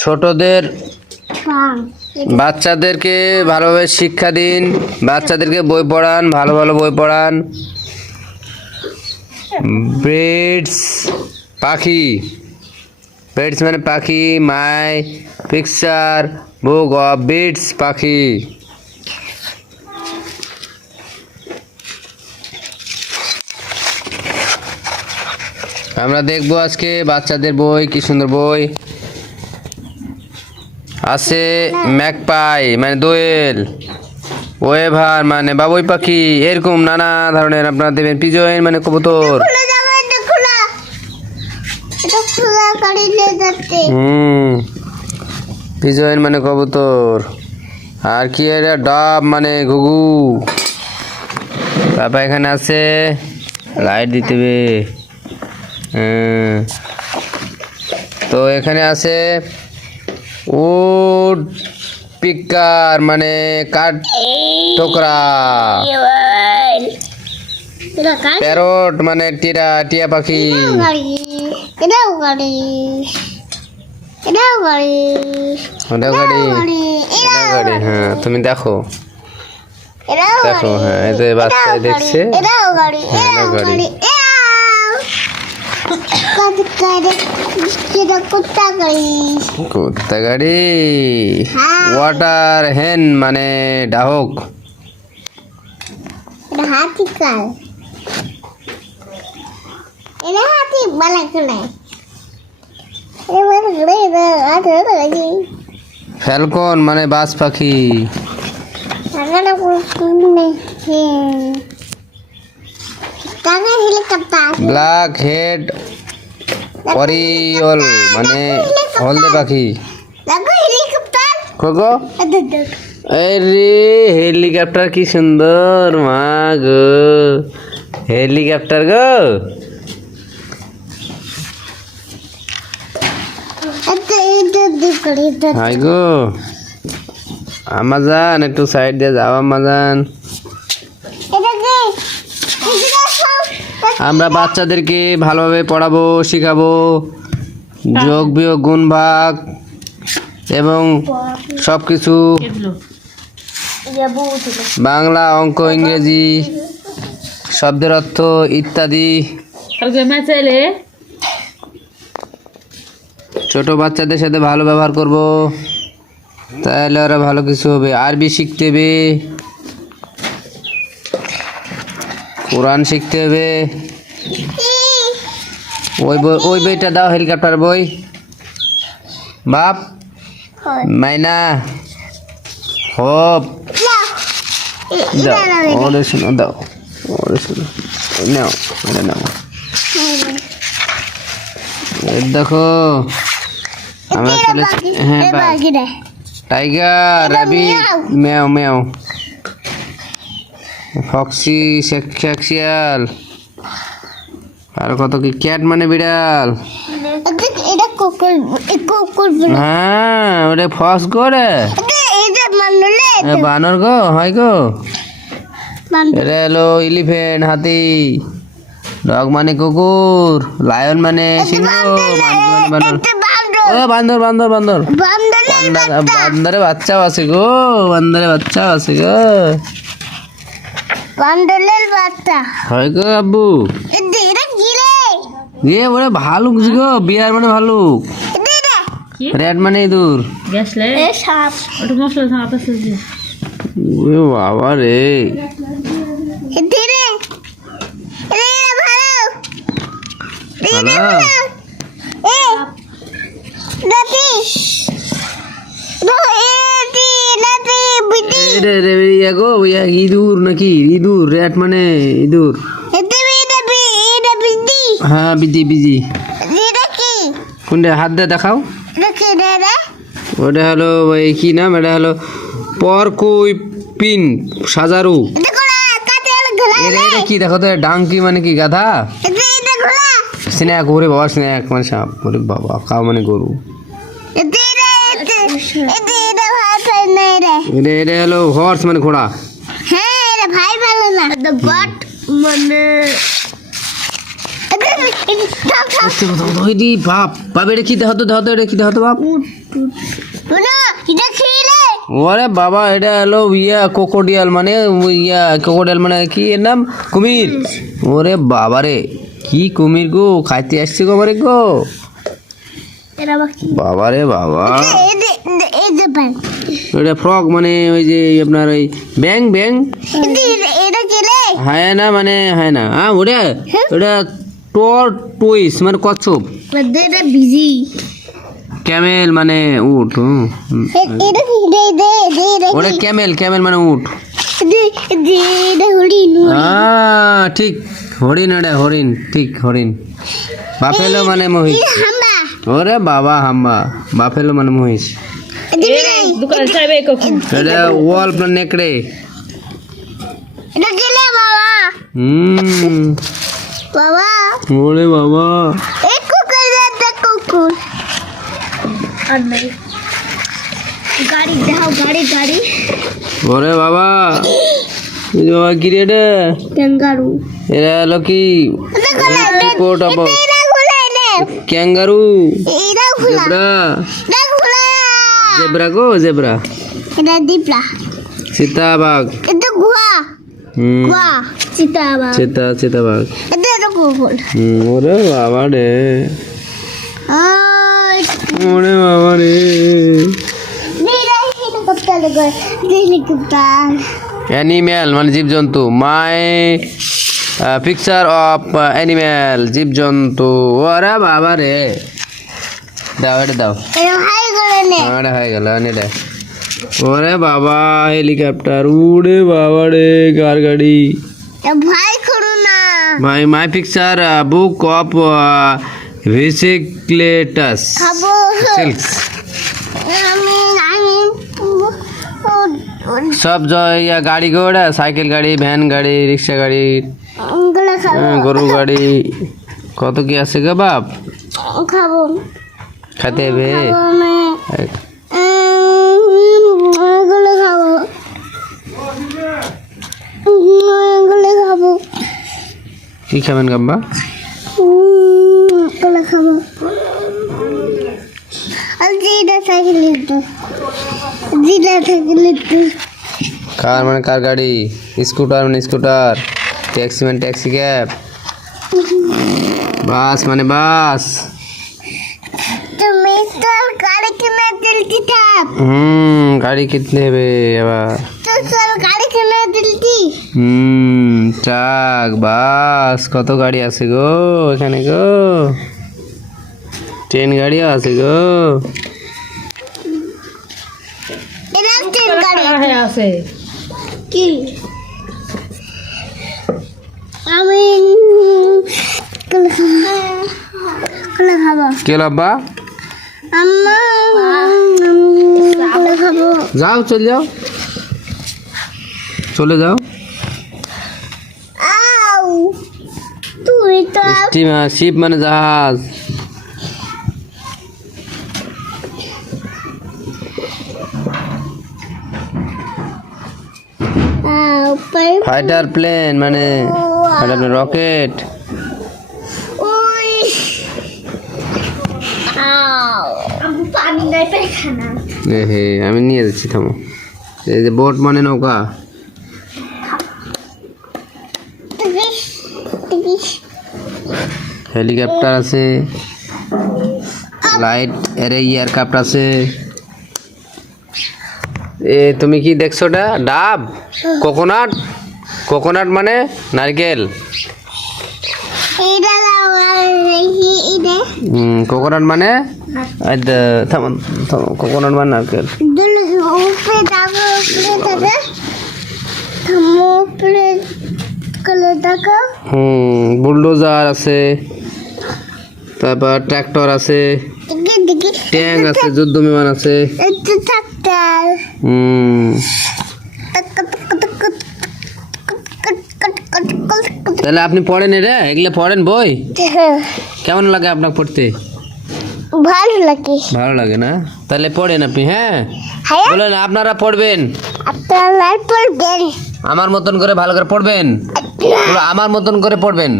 ছোটদের বাচ্চাদেরকে ভালোভাবে শিক্ষা দিন, বাচ্চাদেরকে বই পড়ান, ভালো ভালো বই পড়ান। বার্ডস পাখি, বার্ডস মানে পাখি, my picture book of birds পাখি। আমরা দেখবো আজকে বাচ্চাদের বই, কি সুন্দর বই আছে। ম্যাকপাই মানে দোয়েল, ওয়েভার মানে বাবুই পাখি, এরকম নানা ধরনের আপনারা দেবেন। পিজন মানে কবুতর, পিজন মানে কবুতর। আর কি এটা ডাব মানে ঘুঘু। তারপর এখানে আছে লাইট দিতে হবে। তো এখানে আছে উড পিকার মানে কাঠ ঠোকরা। প্যারট মানে টিয়া টিয়া পাখি। ওটাও গাড়ি, হ্যাঁ তুমি দেখো দেখো, হ্যাঁ এই যে বাচ্চা দেখছে, হ্যাঁ গাড়ি। কুত্তা গাড়ি। ওয়াটার হেন মানে ডাহক। ফ্যালকন মানে বাজ পাখি। ব্ল্যাক হেড অরিওল মানে হলদে পাখি। কোকো আরে হেলিকপ্টার কি সুন্দর, মা গো হেলিকপ্টার গো। হাই গো আমাজন, একটু সাইড দিয়ে যাও আমাজন। আমরা বাচ্চাদেরকে ভালোভাবে পড়াবো, শিখাবো, যোগ বিয়োগ গুণ ভাগ এবং সব কিছু, বাংলা অঙ্ক ইংরেজি শব্দের অর্থ ইত্যাদি। ছোট বাচ্চাদের সাথে ভালো ব্যবহার করব, তাহলে ওরা ভালো কিছু হবে। আরবি শিখতে হবে, কোরআন শিখতে হবে। ওই বইটা দাও, হেলিকপ্টার বই। বাপ মাইনা হপ দাও, ওরে শোনো দাও, ওরে শোনো নাও, এটা নাও। দেখো আমরা চলেছি, হ্যাঁ টাইগার, র্যাবিট, ম্যাও ম্যাও, ফক্সি শিয়াল, আর কত কি, ক্যাট মানে বিড়াল। হ্যাঁ ওটা ফক্স করে বানর গো, হয় গো। এটা হলো এলিফ্যান্ট হাতি, ডগ মানে কুকুর, লায়ন মানে সিংহ, বানর। ও বান্দর বান্দর বান্দর, বান্দরে বাচ্চাও আছে গো, বান্দরে বাচ্চাও আছে গো, বান্দরের বাচ্চা হয় গো আব্বু। এ ওরে ভালুক গো, বিয়ার মানে ভালুক, রেড মানে ইঁদুর, বাবা রে। ইঁদুর নাকি, ইঁদুর, রেড মানে ইঁদুর। হ্যাঁ বিজি বিজি। কোনটা হাত দিয়ে দেখাও। ওটা হলো এই কি নাম, এটা হলো পরকুইপিন সাজারু। এটা কি দেখো তো, ডাঙ্কি মানে কি গাধা, স্ন্যাক, ওরে বাবা স্ন্যাক মানে সাপ, ওরে বাবা কাউ মানে গরু। এটা হলো হর্স মানে ঘোড়া। হ্যাঁ ভাই ভালো না, মানে ওইদি বাপ বাপ এটা কি দেহ তো এটা কি দেহ তো বাপ ওরে বাবা এটা হলো কোকোডিয়াল মানে কোকোডিয়াল মানে কি এর নাম কুমির ওরে বাবা রে কি কুমির গো খাইতে আসছে গো বারে গো বাবা রে বাবা এটা ফ্রগ মানে ওই যে আপনার ওই ব্যাং ব্যাং হায় না মানে হায় না হ্যাঁ ওটা টুইস মানে কচ্ছপ ক্যামেল মানে উট ওটা ক্যামেল মানে উট ঠিক হরিণ এটা হরিণ ঠিক হরিণ বাফেলো মানে মহিষ ওরে বাবা হাম্বা বাফেলো মানে মহিষ এটা ওয়াল মানে নেকড়ে ওরে বাবা ওরে বাবা বাবা কি রে এরা হলো কি ক্যাঙ্গারু জেব্রা গো জেব্রা চিতাবাঘ চিতাবাঘ ওরে বাবা রে ওরে বাবা রে অ্যানিম্যাল মানে জীবজন্তু মাই পিকচার অফ অ্যানিম্যাল জীবজন্তু ওরে বাবা রে দাও এটা দাও এটা হয়ে গেল এটা ওরে বাবা হেলিকপ্টার উড়ে বাবা রে কার গাড়ি মাই পিকচার বুক অফ ভিসিক্লেটাস সব গাড়ি ঘোড়া সাইকেল গাড়ি ভ্যান গাড়ি রিক্সা গাড়ি গরু গাড়ি কত কি আছে গো বাপ খাতে হবে কি খাবেন গাব্বা কার মানে কার গাড়ি স্কুটার মানে স্কুটার ট্যাক্সি মানে ট্যাক্সি ক্যাব বাস মানে বাস গাড়ি কিতনে হবে আবার ট্রাক বাস কত গাড়ি আছে গো এখানে গো ট্রেন গাড়িও আছে গো কি আমি কে লাব্বা যাও চলে যাও স্টিমার শিপ মানে জাহাজ ফাইটার প্লেন মানে রকেট আমি নিয়ে যাচ্ছি থামো এই যে বোট মানে নৌকা হেলিকপ্টার আছে লাইট এয়ারক্রাফট আছে তুমি কি দেখছো ওটা ডাব কোকোনাট মানে নারকেল কোকোনাট মানে কোকোনাট মানে নারকেল বুলডোজার আছে তারপর ট্রাক্টর আছে ট্যাঙ্ক আছে যুদ্ধ বিমান আছে তাহলে আপনি পড়েন রে এগুলো পড়েন বই কেমন লাগে আপনাকে পড়তে ভালো লাগে না তাহলে পড়েন আপনি হ্যাঁ বলেন আপনারা পড়বেন আমার মতন করে ভালো করে পড়বেন আমার মতন করে পড়বেন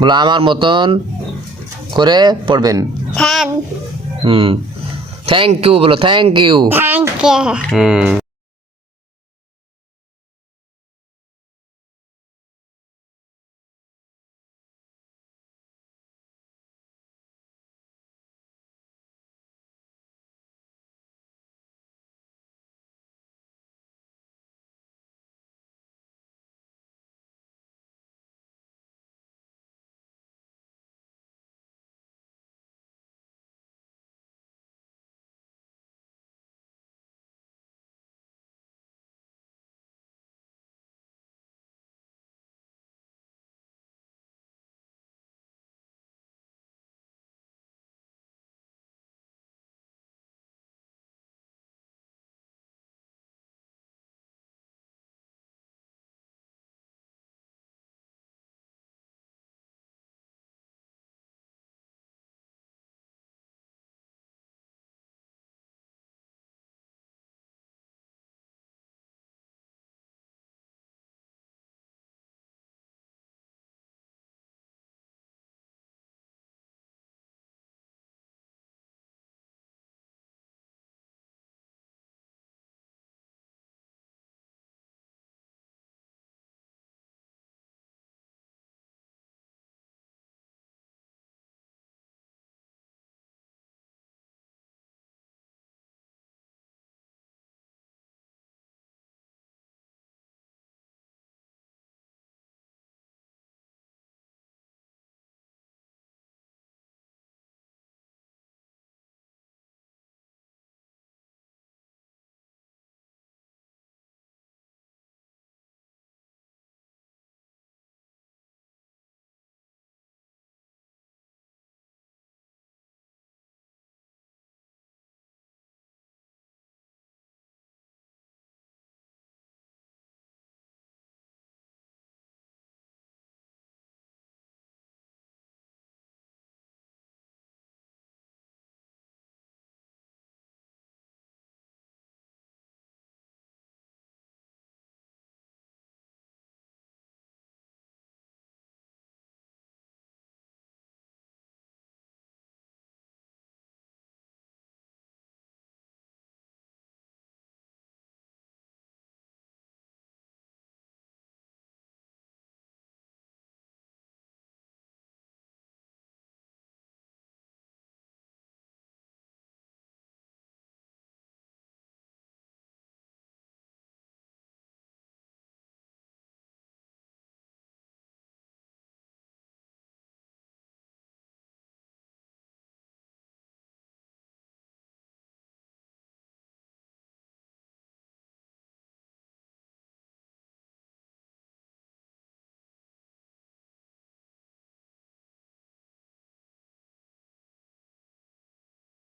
বলো আমার মতন করে পড়বেন। থ্যাংক ইউ বলো, থ্যাংক ইউ। হুম।